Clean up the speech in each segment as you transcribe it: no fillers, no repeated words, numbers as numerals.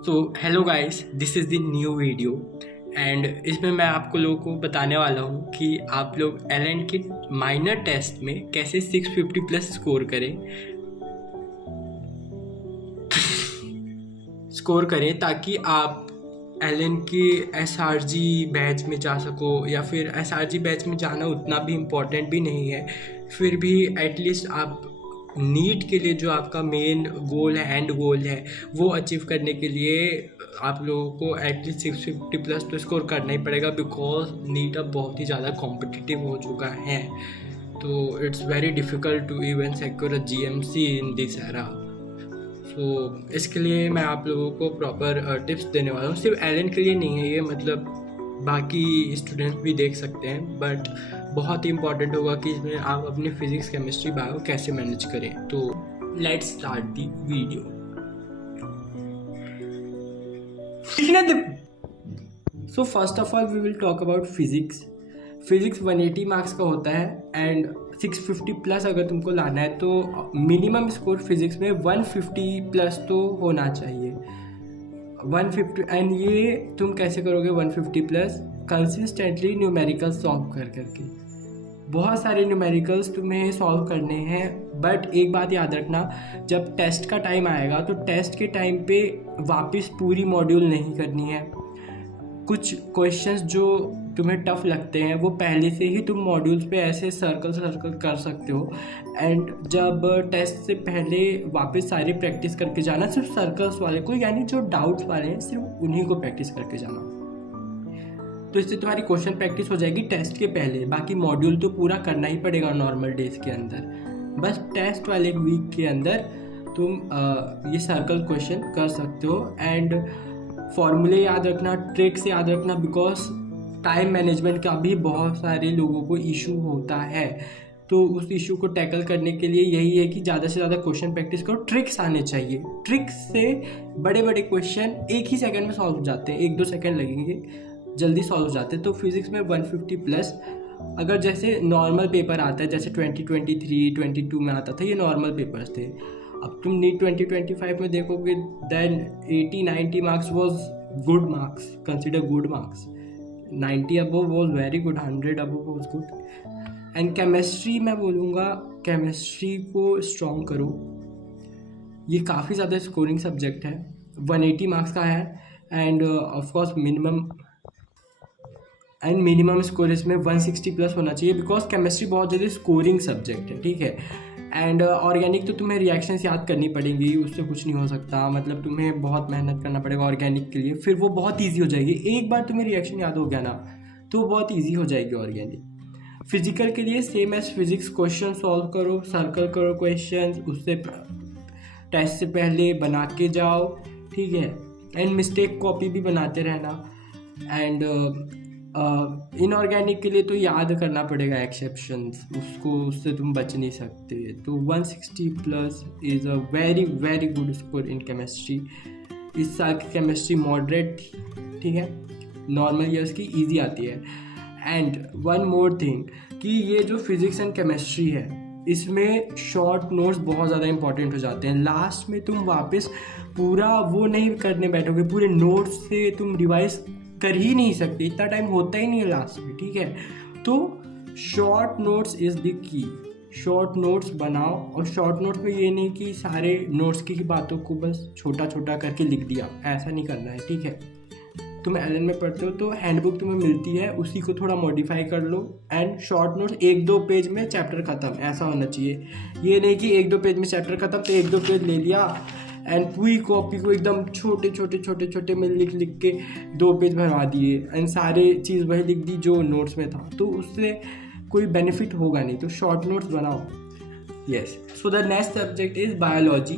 So hello guys, this is the new video and इसमें मैं आपको लोगों को बताने वाला हूँ कि आप लोग एलएन के माइनर टेस्ट में कैसे 650 प्लस स्कोर करें ताकि आप एलएन के एसआरजी बैच में जा सको। या फिर एसआरजी बैच में जाना उतना भी इम्पोर्टेंट भी नहीं है, फिर भी एटलीस्ट आप नीट के लिए जो आपका मेन गोल है, एंड गोल है, वो अचीव करने के लिए आप लोगों को एटलीस्ट 650 प्लस तो स्कोर करना ही पड़ेगा, बिकॉज नीट अब बहुत ही ज़्यादा कॉम्पिटिटिव हो चुका है। तो it's very difficult to even secure a GMC in this era. So इसके लिए मैं आप लोगों को प्रॉपर टिप्स देने वाला हूँ। सिर्फ एलन के लिए नहीं है ये, मतलब बाकी स्टूडेंट्स भी देख सकते हैं, बट बहुत ही इंपॉर्टेंट होगा कि इसमें आप अपनी फिजिक्स, केमिस्ट्री, बायो कैसे मैनेज करें। तो let's start the video. So first of all we will talk about physics. Physics 180 marks का होता है एंड 650 प्लस अगर तुमको लाना है तो मिनिमम स्कोर फिजिक्स में 150 प्लस तो होना चाहिए। 150 एंड ये तुम कैसे करोगे 150 प्लस? कंसिस्टेंटली न्यूमेरिकल्स सॉल्व कर करके। बहुत सारे न्यूमेरिकल्स तुम्हें सॉल्व करने हैं, बट एक बात याद रखना, जब टेस्ट का टाइम आएगा तो टेस्ट के टाइम पे वापस पूरी मॉड्यूल नहीं करनी है। कुछ क्वेश्चंस जो तुम्हें टफ लगते हैं वो पहले से ही तुम मॉड्यूल्स पे ऐसे सर्कल कर सकते हो, एंड जब टेस्ट से पहले वापस सारी प्रैक्टिस करके जाना, सिर्फ सर्कल्स वाले को, यानी जो डाउट्स वाले हैं सिर्फ उन्हीं को प्रैक्टिस करके जाना। तो इससे तुम्हारी क्वेश्चन प्रैक्टिस हो जाएगी टेस्ट के पहले। बाकी मॉड्यूल तो पूरा करना ही पड़ेगा नॉर्मल डेज के अंदर, बस टेस्ट वाले वीक के अंदर तुम ये सर्कल क्वेश्चन कर सकते हो। एंड फॉर्मूले याद रखना, ट्रिक्स याद रखना, बिकॉज टाइम मैनेजमेंट का भी बहुत सारे लोगों को इशू होता है। तो उस इशू को टैकल करने के लिए यही है कि ज़्यादा से ज़्यादा क्वेश्चन प्रैक्टिस करो। ट्रिक्स आने चाहिए, ट्रिक्स से बड़े बड़े क्वेश्चन एक ही सेकंड में सॉल्व हो जाते हैं, 1-2 सेकंड लगेंगे, जल्दी सॉल्व हो जाते हैं। तो फिजिक्स में 150 प्लस अगर जैसे नॉर्मल पेपर आता है, जैसे 2023, 22 में आता था, ये नॉर्मल पेपर्स थे। अब तुम नीट 2025 में देखोगे, then 80-90 marks was good marks, consider good marks. 90 above was very good, 100 above was good. And chemistry मैं बोलूँगा, केमिस्ट्री को स्ट्रॉन्ग करो, ये काफ़ी ज़्यादा स्कोरिंग सब्जेक्ट है, 180 मार्क्स का है। एंड ऑफकोर्स मिनिमम स्कोर इसमें 160 प्लस होना चाहिए, बिकॉज केमिस्ट्री बहुत ज़्यादा स्कोरिंग सब्जेक्ट है, ठीक है। एंड ऑर्गेनिक तो तुम्हें रिएक्शंस याद करनी पड़ेंगी, उससे कुछ नहीं हो सकता, मतलब तुम्हें बहुत मेहनत करना पड़ेगा ऑर्गेनिक के लिए, फिर वो बहुत इजी हो जाएगी। एक बार तुम्हें रिएक्शन याद हो गया ना तो बहुत इजी हो जाएगी ऑर्गेनिक। फिजिकल के लिए same as physics, question solve करो, सर्कल करो क्वेश्चन, उससे टेस्ट से पहले बना के जाओ, ठीक है। एंड मिस्टेक कॉपी भी बनाते रहना। एंड इनऑर्गेनिक के लिए तो याद करना पड़ेगा एक्सेप्शंस, उससे तुम बच नहीं सकते। तो 160 plus is a very very good score in chemistry. इस साल की केमिस्ट्री मॉडरेट, ठीक है, नॉर्मल ईयर्स की इजी आती है। एंड वन मोर थिंग कि ये जो फिजिक्स एंड केमिस्ट्री है, इसमें शॉर्ट नोट्स बहुत ज़्यादा इंपॉर्टेंट हो जाते हैं। लास्ट में तुम वापस पूरा वो नहीं करने बैठोगे, पूरे नोट्स से तुम रिवाइज कर ही नहीं सकते, इतना टाइम होता ही नहीं है लास्ट में, ठीक है। तो short notes is the key, short notes बनाओ। और शॉर्ट नोट्स में ये नहीं कि सारे नोट्स की बातों को बस छोटा छोटा करके लिख दिया, ऐसा नहीं करना है, ठीक है। तुम एलन में पढ़ते हो तो हैंडबुक तुम्हें मिलती है, उसी को थोड़ा मॉडिफाई कर लो। एंड शॉर्ट नोट्स 1-2 पेज में चैप्टर ख़त्म, ऐसा होना चाहिए। ये नहीं कि 1-2 पेज में चैप्टर ख़त्म तो 1-2 पेज ले लिया एंड पूरी कॉपी को एकदम छोटे में लिख के 2 पेज भरवा दिए एंड सारे चीज़ वही लिख दी जो नोट्स में था, तो उससे कोई बेनिफिट होगा नहीं। तो शॉर्ट नोट्स बनाओ। Yes, so the next subject is biology.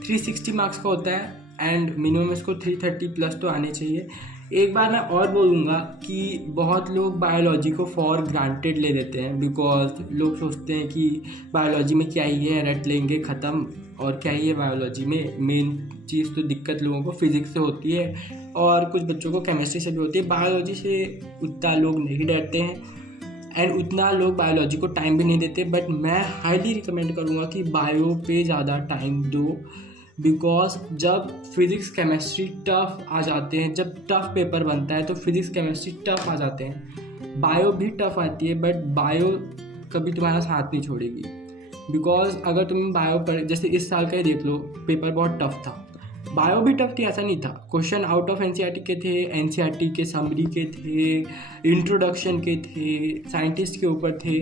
360 marks का होता है एंड मिनिमम इसको 330 प्लस तो आने चाहिए। एक बार मैं और बोलूँगा कि बहुत लोग बायोलॉजी को फॉर ग्रांटेड ले लेते हैं, बिकॉज लोग सोचते हैं कि बायोलॉजी में क्या ही है, रट लेंगे ख़त्म, और क्या ही है बायोलॉजी में। मेन चीज़ तो दिक्कत लोगों को फिज़िक्स से होती है और कुछ बच्चों को केमिस्ट्री से भी होती है। बायोलॉजी से उतना लोग नहीं डरते हैं एंड उतना लोग बायोलॉजी को टाइम भी नहीं देते, बट मैं हाईली रिकमेंड करूँगा कि बायो पे ज़्यादा टाइम दो, बिकॉज जब फिज़िक्स केमिस्ट्री टफ आ जाते हैं, जब टफ पेपर बनता है तो फिज़िक्स केमिस्ट्री टफ आ जाते हैं। बायो भी टफ आती है, बट बायो कभी तुम्हारा साथ नहीं छोड़ेगी। बिकॉज अगर तुम बायो पर, जैसे इस साल का ही देख लो, पेपर बहुत टफ था, बायो भी टफ थी ऐसा नहीं था। क्वेश्चन आउट ऑफ एनसीईआरटी के थे, एनसीईआरटी के समरी के थे, इंट्रोडक्शन के थे, साइंटिस्ट के ऊपर थे,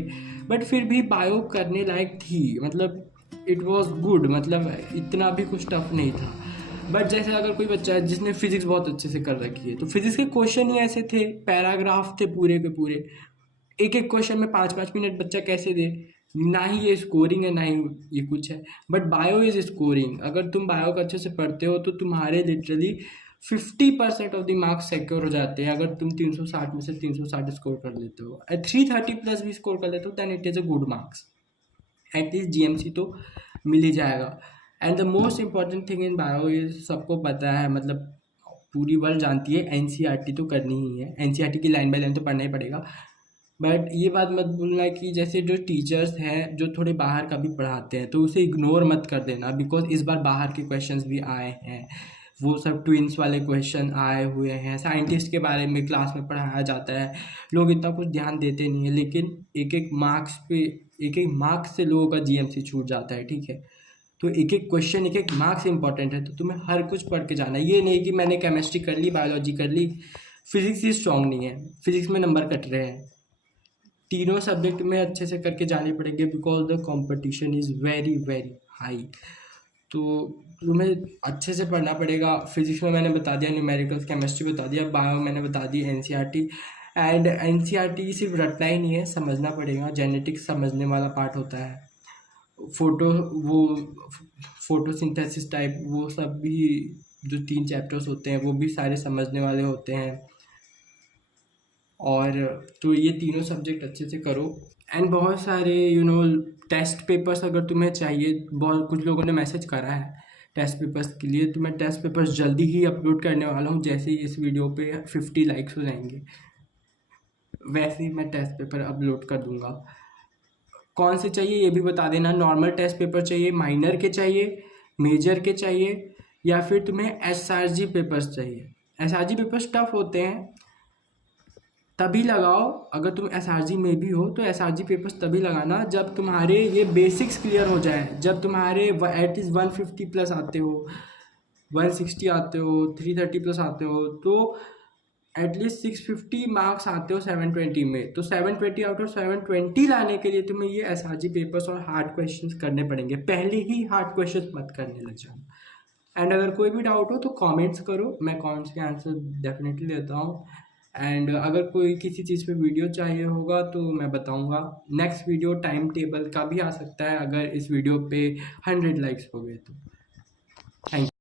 बट फिर भी बायो करने लायक थी, मतलब इट वॉज गुड, मतलब इतना भी कुछ टफ नहीं था। बट जैसे अगर कोई बच्चा है जिसने फिजिक्स बहुत अच्छे से कर रखी है, तो फिजिक्स के क्वेश्चन ही ऐसे थे, पैराग्राफ थे पूरे के पूरे, एक एक क्वेश्चन में 5-5 मिनट बच्चा कैसे दे, ना ही ये स्कोरिंग है ना ही ये कुछ है। बट बायो इज स्कोरिंग, अगर तुम बायो को अच्छे से पढ़ते हो तो तुम्हारे literally 50% of the marks secure हो जाते हैं। अगर तुम 360 में से 360 स्कोर कर लेते हो, 330 प्लस भी स्कोर कर लेते हो, than it is a good marks, at least GMC तो मिल ही जाएगा। And the most important thing in bio is, सबको पता है, मतलब पूरी वर्ल्ड जानती है, एनसीईआरटी तो करनी ही है, एनसीईआरटी की लाइन बाय लाइन तो पढ़ना ही पड़ेगा। बट ये बात मत बोलना कि जैसे जो टीचर्स हैं जो थोड़े बाहर का भी पढ़ाते हैं तो उसे इग्नोर मत कर देना, बिकॉज इस बार बाहर के क्वेश्चंस भी आए हैं, वो सब ट्विंस वाले क्वेश्चन आए हुए हैं, साइंटिस्ट के बारे में क्लास में पढ़ाया जाता है, लोग इतना कुछ ध्यान देते नहीं है, लेकिन एक एक मार्क्स से लोगों का जीएमसी छूट जाता है, ठीक है। तो एक एक क्वेश्चन, एक एक मार्क्स इंपॉर्टेंट है, तो तुम्हें हर कुछ पढ़ के जाना है। ये नहीं कि मैंने केमिस्ट्री कर ली, बायोलॉजी कर ली, फिजिक्स ही स्ट्रॉन्ग नहीं है, फिजिक्स में नंबर कट रहे हैं। तीनों सब्जेक्ट में अच्छे से करके जाने पड़ेंगे, because the competition is very very high. तो तुम्हें अच्छे से पढ़ना पड़ेगा। फिजिक्स में मैंने बता दिया, न्यूमेरिकल्स, केमिस्ट्री बता दिया, बायो मैंने बता दी, एनसीईआरटी। एंड एनसीईआरटी सिर्फ रटना ही नहीं है, समझना पड़ेगा। जेनेटिक्स समझने वाला पार्ट होता है, फोटोसिंथेसिस टाइप, वो सब भी जो 3 चैप्टर्स होते हैं वो भी सारे समझने वाले होते हैं। और तो ये तीनों सब्जेक्ट अच्छे से करो। एंड बहुत सारे टेस्ट पेपर्स अगर तुम्हें चाहिए, बहुत कुछ लोगों ने मैसेज करा है टेस्ट पेपर्स के लिए, तो मैं टेस्ट पेपर्स जल्दी ही अपलोड करने वाला हूँ। जैसे ही इस वीडियो पे 50 लाइक्स हो जाएंगे वैसे ही मैं टेस्ट पेपर अपलोड कर दूँगा। कौन से चाहिए ये भी बता देना, नॉर्मल टेस्ट पेपर चाहिए, माइनर के चाहिए, मेजर के चाहिए, या फिर तुम्हें एसआरजी पेपर्स चाहिए। एसआरजी पेपर्स टफ होते हैं, तभी लगाओ। अगर तुम एसआरजी में भी हो तो एसआरजी पेपर्स तभी लगाना जब तुम्हारे ये बेसिक्स क्लियर हो जाए, जब तुम्हारे एटलीस्ट 150 प्लस आते हो, 160 आते हो, 330 प्लस आते हो, तो एटलीस्ट 650 मार्क्स आते हो 720 में, तो 720 आउट ऑफ 720 लाने के लिए तुम्हें ये एसआरजी पेपर्स और हार्ड क्वेश्चंस करने पड़ेंगे। पहले ही हार्ड क्वेश्चंस मत करने लग जाओ। एंड अगर कोई भी डाउट हो तो कमेंट्स करो, मैं कमेंट्स के आंसर डेफिनेटली देता हूँ। एंड अगर कोई किसी चीज़ पे वीडियो चाहिए होगा तो मैं बताऊंगा। नेक्स्ट वीडियो टाइम टेबल का भी आ सकता है अगर इस वीडियो पे 100 लाइक्स हो गए तो। Thank you.